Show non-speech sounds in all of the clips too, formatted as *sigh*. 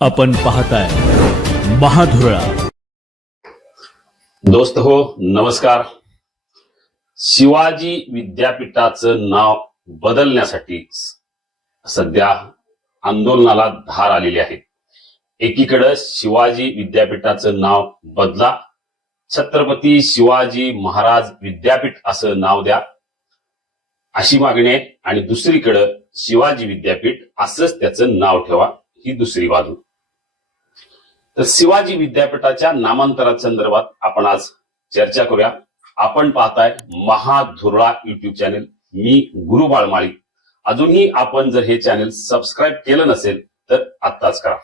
आपण पाहताय महाधुरळा. दोस्त हो नमस्कार. शिवाजी विद्यापीठाचं नाव बदलण्यासाठी सध्या आंदोलनाला धार आलेली आहे. एकीकडं शिवाजी विद्यापीठाचं नाव बदला छत्रपती शिवाजी महाराज विद्यापीठ असं नाव द्या अशी मागणी आहे. आणि दुसरीकडं शिवाजी विद्यापीठ असंच त्याचं नाव ठेवा ही दुसरी बाजू. तर शिवाजी विद्यापीठाच्या नामांतरासंदर्भात आपण आज चर्चा करूया. आपण पाहताय महाधुरळा युट्यूब चॅनेल मी गुरु बाळमाळी. अजूनही आपण जर हे चॅनेल सबस्क्राईब केलं नसेल तर आत्ताच करा.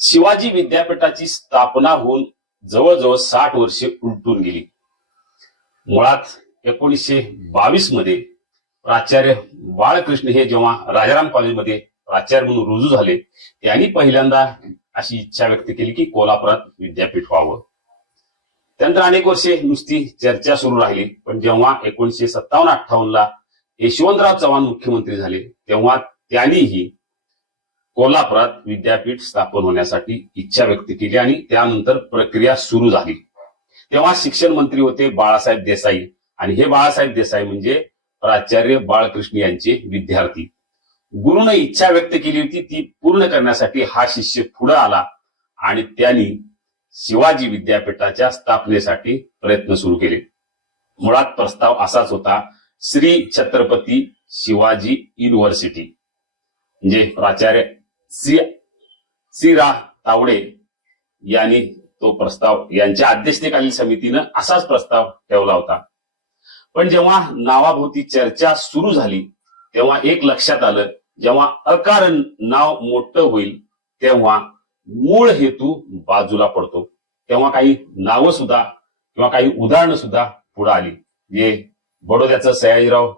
शिवाजी विद्यापीठाची स्थापना होऊन जवळजवळ साठ वर्षे उलटून गेली. मुळात एकोणीसशे बावीसमध्ये प्राचार्य बाळकृष्ण हे जेव्हा राजाराम कॉलेजमध्ये प्राचार्य म्हणून रुजू झाले त्यांनी पहिल्यांदा अशी इच्छा व्यक्त केली की कोल्हापुरात विद्यापीठ व्हावं. त्यानंतर अनेक वर्षे नुसती चर्चा सुरू राहिली पण जेव्हा एकोणीशे सत्तावन्न अठ्ठावन्न ला यशवंतराव चव्हाण मुख्यमंत्री झाले तेव्हा त्यांनीही कोल्हापुरात विद्यापीठ स्थापन होण्यासाठी इच्छा व्यक्त केली आणि त्यानंतर प्रक्रिया सुरू झाली. तेव्हा शिक्षण मंत्री होते बाळासाहेब देसाई आणि हे बाळासाहेब देसाई म्हणजे प्राचार्य बाळकृष्ण यांचे विद्यार्थी. गुरुनं इच्छा व्यक्त केली होती ती पूर्ण करण्यासाठी हा शिष्य पुढे आला आणि त्यांनी शिवाजी विद्यापीठाच्या स्थापनेसाठी प्रयत्न सुरू केले. मुळात प्रस्ताव असाच होता श्री छत्रपती शिवाजी युनिव्हर्सिटी. म्हणजे प्राचार्य श्री श्री रा तावडे यांनी तो प्रस्ताव यांच्या अध्यक्षतेखालील समितीनं असाच प्रस्ताव ठेवला होता. पण जेव्हा नावाभोवती चर्चा सुरू झाली तेव्हा एक लक्षात आलं जेव्हा अकारण नाव मोठं होईल तेव्हा मूळ हेतू बाजूला पडतो. तेव्हा काही नावं सुद्धा किंवा काही उदाहरणं सुद्धा पुढे आली. जे बडोद्याचं सयाजीराव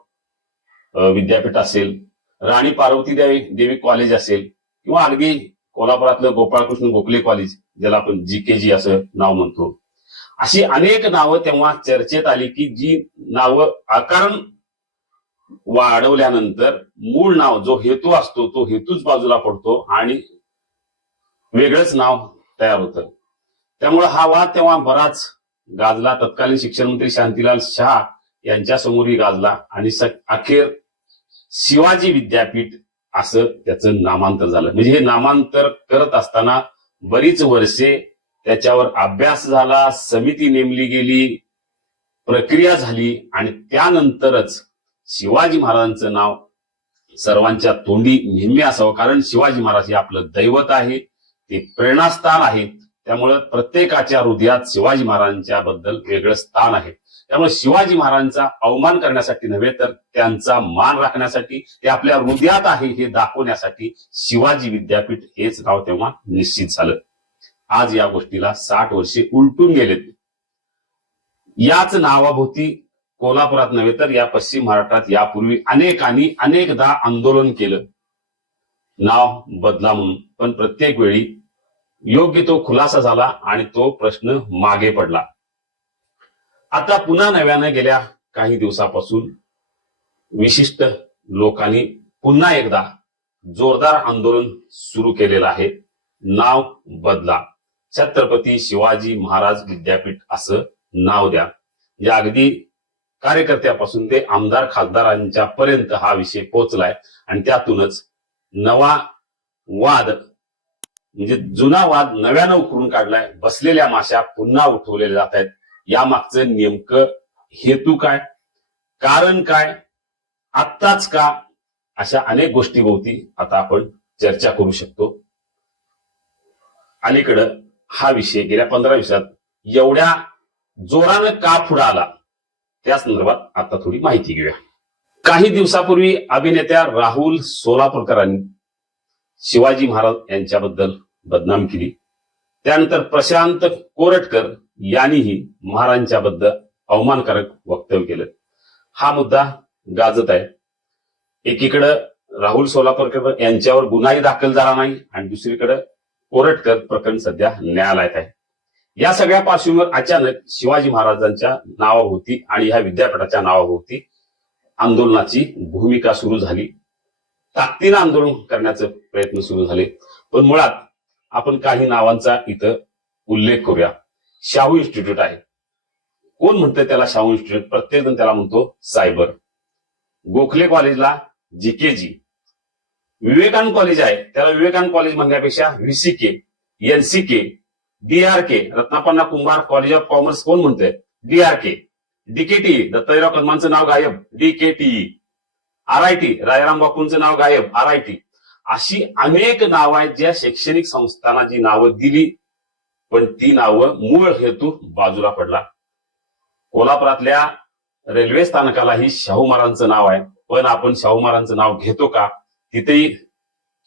विद्यापीठ असेल राणी पार्वती देवी देवी कॉलेज असेल किंवा अगदी कोल्हापुरातलं गोपाळकृष्ण गोखले कॉलेज ज्याला आपण जी के जी असं नाव म्हणतो. अशी अनेक नावं तेव्हा चर्चेत आली की जी नावं अकारण वाढवल्यानंतर मूळ नाव जो हेतू असतो तो हेतूच बाजूला पडतो आणि वेगळंच नाव तयार होतं. त्यामुळे हा वाद तेव्हा बराच गाजला. तत्कालीन शिक्षण मंत्री शांतीलाल शहा यांच्या समोरही गाजला आणि अखेर शिवाजी विद्यापीठ असं त्याचं नामांतर झालं. म्हणजे हे नामांतर करत असताना बरीच वर्षे त्याच्यावर अभ्यास झाला समिती नेमली गेली प्रक्रिया झाली आणि त्यानंतरच शिवाजी महाराजांचं नाव सर्वांच्या तोंडी नेहमी असावं. कारण शिवाजी महाराज हे आपलं दैवत आहे ते प्रेरणास्थान आहे. त्यामुळं प्रत्येकाच्या हृदयात शिवाजी महाराजांच्या बद्दल वेगळं स्थान आहे. त्यामुळे शिवाजी महाराजांचा अवमान करण्यासाठी नव्हे तर त्यांचा मान राखण्यासाठी ते आपल्या हृदयात आहे हे दाखवण्यासाठी शिवाजी विद्यापीठ हेच नाव तेव्हा निश्चित झालं. आज या गोष्टीला साठ वर्षे उलटून गेलेत. याच नावाभोवती कोल्हापुरात नव्हे तर या पश्चिम महाराष्ट्रात यापूर्वी अनेकांनी अनेकदा आंदोलन केलं. नाव बदला म्हणून पण प्रत्येक वेळी योग्य तो खुलासा झाला आणि तो प्रश्न मागे पडला. आता पुन्हा नव्यानं गेल्या काही दिवसापासून विशिष्ट लोकांनी पुन्हा एकदा जोरदार आंदोलन सुरू केलेलं आहे. नाव बदला. छत्रपती शिवाजी महाराज विद्यापीठ असं नाव द्या. या अगदी कार्यकर्त्यापासून ते आमदार खासदारांच्या पर्यंत हा विषय पोहोचलाय. आणि त्यातूनच नवा वाद म्हणजे जुना वाद नव्यानं उकरून काढलाय. बसलेल्या माशा पुन्हा उठवलेल्या जात आहेत. यामागचं नेमकं हेतू काय? कारण काय? आत्ताच का? अशा अनेक गोष्टी भोवती आता आपण चर्चा करू शकतो. अलीकडं हा विषय गेल्या पंधरा दिवसात एवढ्या जोरानं का पुढे आला? त्या संदर्भात आता थोडी माहिती घेऊया. काही दिवसापूर्वी अभिनेत्या राहुल सोलापूरकरांनी शिवाजी महाराज यांच्याबद्दल बदनाम केली. त्यानंतर प्रशांत कोरटकर यांनीही महाराजांच्याबद्दल अवमानकारक वक्तव्य केलं. हा मुद्दा गाजत आहे. एकीकडं राहुल सोलापूरकर यांच्यावर गुन्हाही दाखल झाला नाही आणि दुसरीकडे कोरटकर प्रकरण सध्या न्यायालयात आहे. या सगळ्या पार्श्वभूमीवर अचानक शिवाजी महाराजांच्या नावाभोवती आणि ह्या विद्यापीठाच्या नावाभोवती आंदोलनाची भूमिका सुरू झाली. ताकदीनं आंदोलन करण्याचे प्रयत्न सुरू झाले. पण मुळात आपण काही नावांचा इथं उल्लेख करूया. शाहू इन्स्टिट्यूट आहे. कोण म्हणतं त्याला शाहू इन्स्टिट्यूट? प्रत्येक जण त्याला म्हणतो सायबर. गोखले कॉलेजला जीकेजी विवेकानंद कॉलेज आहे. त्याला विवेकानंद कॉलेज म्हणण्यापेक्षा VCK NCK DRK Ratnappanna Kumbhar college of commerce कोण म्हणतोय? डीआरके डीकेटी e, दत्ताजीराव कदमांचं नाव गायब. DKTE e. R I T Rajaram बापूंचं नाव गायब. R I T. अशी अनेक नावं आहेत ज्या शैक्षणिक संस्थांना जी नावं दिली पण ती नावं मूळ हेतू बाजूला पडला. कोल्हापुरातल्या रेल्वे स्थानकालाही शाहू महाराजांचं नाव आहे. पण आपण शाहू महाराजांचं नाव घेतो का? तिथेही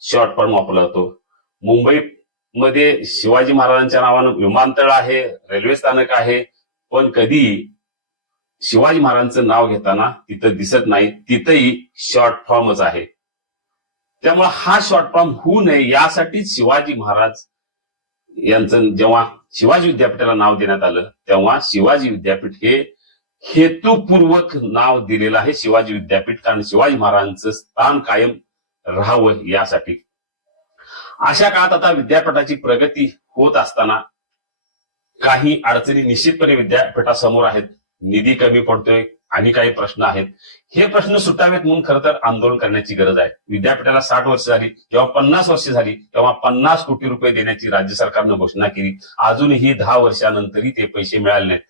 शॉर्ट फॉर्म वापरला जातो. मुंबई मध्ये शिवाजी महाराजांच्या नावानं विमानतळ आहे रेल्वे स्थानक आहे पण कधी शिवाजी महाराजांचं नाव घेताना तिथं दिसत नाही तिथंही शॉर्ट फॉर्मच आहे. त्यामुळे हा शॉर्ट फॉर्म होऊ नये यासाठी शिवाजी महाराज यांचं जेव्हा शिवाजी विद्यापीठाला नाव देण्यात आलं तेव्हा शिवाजी विद्यापीठ हे हेतुपूर्वक नाव दिलेलं आहे शिवाजी विद्यापीठ कारण शिवाजी महाराजांचं स्थान कायम राहावं यासाठी. अशा काळात आता विद्यापीठाची प्रगती होत असताना काही अडचणी निश्चितपणे विद्यापीठासमोर आहेत. निधी कमी पडतोय आणि काही प्रश्न आहेत. हे प्रश्न सुटावेत म्हणून खरं तर आंदोलन करण्याची गरज आहे. विद्यापीठाला साठ वर्ष झाली किंवा पन्नास वर्ष झाली तेव्हा पन्नास कोटी रुपये देण्याची राज्य सरकारनं घोषणा केली. अजूनही दहा वर्षानंतरही ते पैसे मिळाले नाहीत.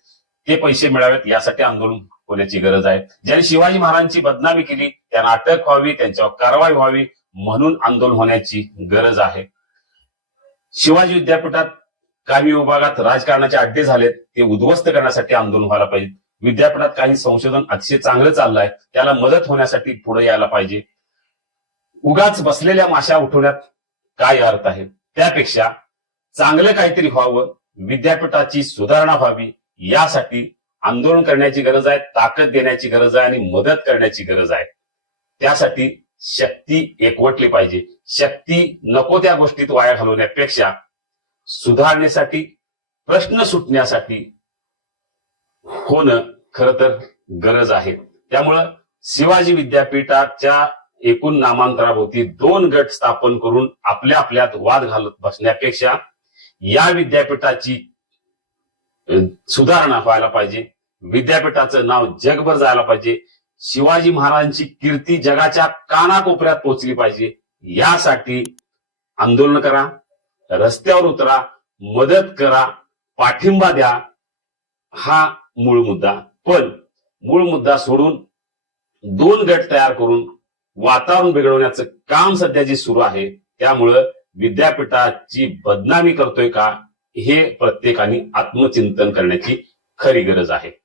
ते पैसे मिळावेत यासाठी आंदोलन होण्याची गरज आहे. ज्यांनी शिवाजी महाराजांची बदनामी केली त्यांना अटक व्हावी त्यांच्यावर कारवाई व्हावी म्हणून आंदोलन होण्याची गरज आहे. शिवाजी विद्यापीठात काही विभागात राजकारणाचे अड्डे झालेत ते उद्ध्वस्त करण्यासाठी आंदोलन व्हायला पाहिजे. विद्यापीठात काही संशोधन अतिशय चांगलं चाललंय त्याला मदत होण्यासाठी पुढे यायला पाहिजे. उगाच बसलेल्या माशा उठवण्यात काय अर्थ आहे? त्यापेक्षा चांगलं काहीतरी व्हावं विद्यापीठाची सुधारणा व्हावी यासाठी आंदोलन करण्याची गरज आहे ताकद देण्याची गरज आहे आणि मदत करण्याची गरज आहे. त्यासाठी शक्ती एकवटली पाहिजे. शक्ती नको त्या गोष्टीत वाया घालवण्यापेक्षा सुधारण्यासाठी प्रश्न सुटण्यासाठी होणं खर तर गरज आहे. त्यामुळं शिवाजी विद्यापीठाच्या एकूण नामांतराभोवती दोन गट स्थापन करून आपल्या आपल्यात वाद घालत बसण्यापेक्षा या विद्यापीठाची सुधारणा व्हायला पाहिजे. विद्यापीठाचं नाव जगभर जायला पाहिजे. शिवाजी महाराजांची कीर्ती जगाच्या कानाकोपऱ्यात पोहोचली पाहिजे. यासाठी आंदोलन करा रस्त्यावर उतरा मदत करा पाठिंबा द्या. हा मूळ मुद्दा. पण मूळ मुद्दा सोडून दोन गट तयार करून वातावरण बिघडवण्याचं काम सध्या जे सुरू आहे त्यामुळं विद्यापीठाची बदनामी करतोय का हे प्रत्येकाने आत्मचिंतन करण्याची खरी गरज आहे.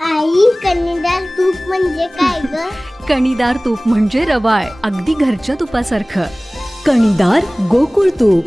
आई कणीदार तूप म्हणजे काय ग? *laughs* कणीदार तूप म्हणजे रवाळ अगदी घरच्या तुपासारखं. कणीदार गोकुळ तूप.